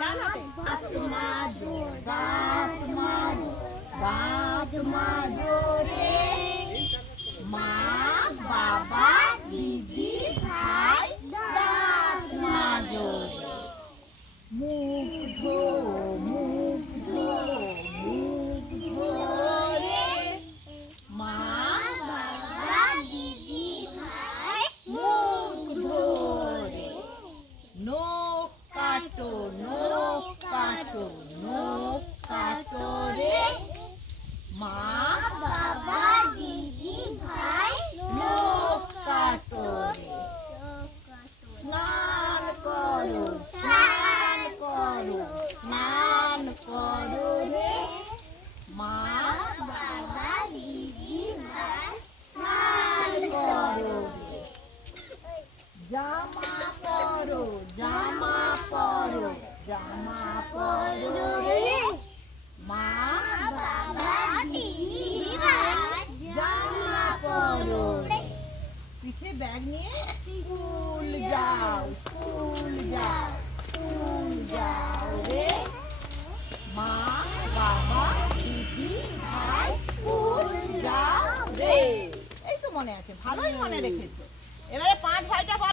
ডান হাতে মা বাবা দিদি ভাই দাঁত মাজরে মুখ ধো ধরে মা বাবা দিদি ভাই মুখ ধরে নখ কাটো রে মা বাবা দিদি ভাই নখ কাটো রে স্নান করো রে মা বাবা দিদি ভাই স্নান করো রে জামা পরো রে মা বাবা দিদি ভাই জামা পরো রে পিঠে ব্যাগ নিয়ে স্কুল যাও রে মা বাবা দিদি ভাই স্কুল যাও রে। এই তো মনে আছে, ভালোই মনে রেখেছো। এবারে 5 ভাইটা